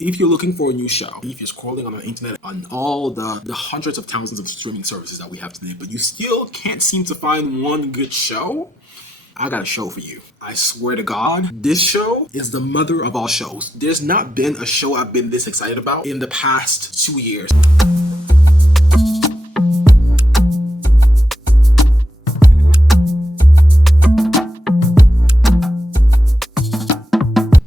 If you're looking for a new show, if you're scrolling on the internet on all the hundreds of thousands of streaming services that we have today, but you still can't seem to find one good show, I got a show for you. I swear to God, this show is the mother of all shows. There's not been a show I've been this excited about in the past 2 years.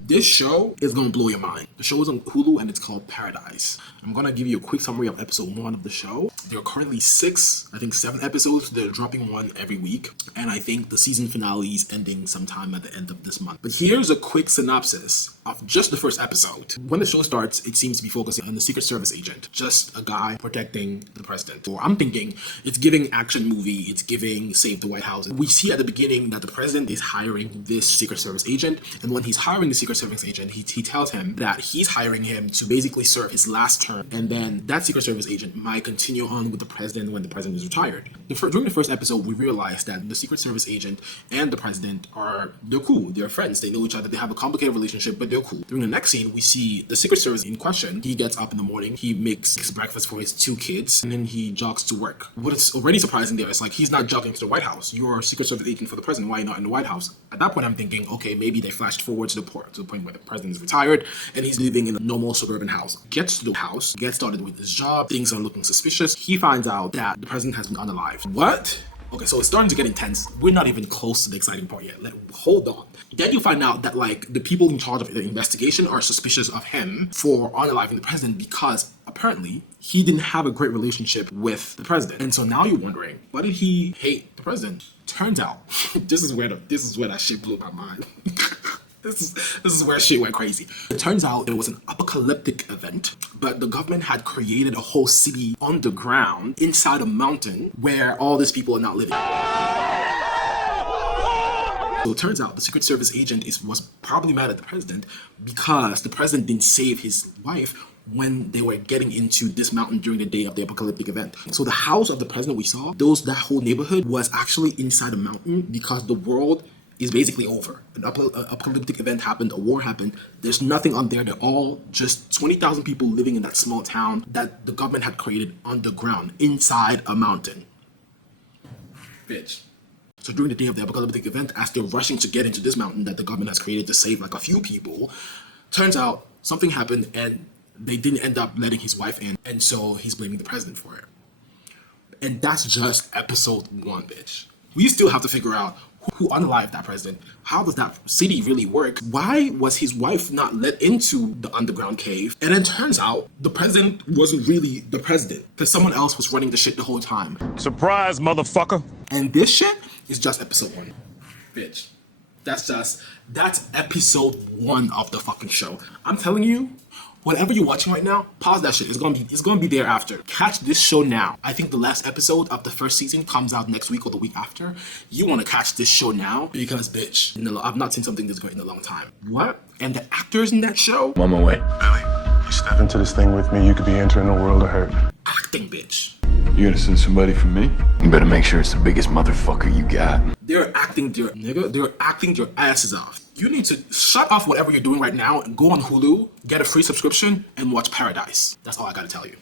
This show is gonna blow your mind. The show is on Hulu and it's called Paradise. I'm gonna give you a quick summary of episode 1 of the show. There are currently 7 episodes. They're dropping one every week. And I think the season finale is ending sometime at the end of this month. But here's a quick synopsis of just the first episode. When the show starts, it seems to be focusing on the Secret Service agent, just a guy protecting the president. Or I'm thinking it's giving action movie, it's giving Save the White House. We see at the beginning that the president is hiring this Secret Service agent, and when he's hiring the Secret Service agent, he tells him that he's hiring him to basically serve his last term, and then that Secret Service agent might continue on with the president when the president is retired. During the first episode, we realize that the Secret Service agent and the president they're cool, they're friends, they know each other, they have a complicated relationship, but they're cool. During the next scene, we see the Secret Service in question. He gets up in the morning, he makes breakfast for his 2 kids, and then he jogs to work. What is already surprising there is he's not jogging to the White House. You're a Secret Service agent for the president, why are you not in the White House? At that point, I'm thinking, okay, maybe they flashed forward to the point where the president is retired and he's living in a normal suburban house. Gets to the house, gets started with his job, things are looking suspicious. He finds out that the president has been unalived. What? Okay, so it's starting to get intense. We're not even close to the exciting part yet. Hold on. Then you find out that the people in charge of the investigation are suspicious of him for unaliving the president because apparently he didn't have a great relationship with the president. And so now you're wondering, why did he hate the president? Turns out, this is where that shit blew my mind. This is where shit went crazy. It turns out it was an apocalyptic event, but the government had created a whole city underground inside a mountain where all these people are not living. So it turns out the Secret Service agent was probably mad at the president because the president didn't save his wife when they were getting into this mountain during the day of the apocalyptic event. So the house of the president we saw, that whole neighborhood was actually inside a mountain because the world is basically over. An apocalyptic event happened, a war happened. There's nothing on there. They're all just 20,000 people living in that small town that the government had created underground inside a mountain. Bitch. So during the day of the apocalyptic event, as they're rushing to get into this mountain that the government has created to save a few people, turns out something happened and they didn't end up letting his wife in, and so he's blaming the president for it. And that's just episode 1, bitch. We still have to figure out who unalived that president. How does that city really work? Why was his wife not let into the underground cave? And then turns out the president wasn't really the president because someone else was running the shit the whole time. Surprise, motherfucker. And this shit is just episode 1. Bitch. That's episode 1 of the fucking show. I'm telling you, whatever you're watching right now, pause that shit. It's gonna be there after. Catch this show now. I think the last episode of the first season comes out next week or the week after. You wanna catch this show now because, bitch, I've not seen something this great in a long time. What? And the actors in that show? On my way. Billy, you step into this thing with me, you could be entering a world of hurt. Acting, bitch. You gonna send somebody for me? You better make sure it's the biggest motherfucker you got. They're acting their asses off. You need to shut off whatever you're doing right now and go on Hulu, get a free subscription, and watch Paradise. That's all I gotta tell you.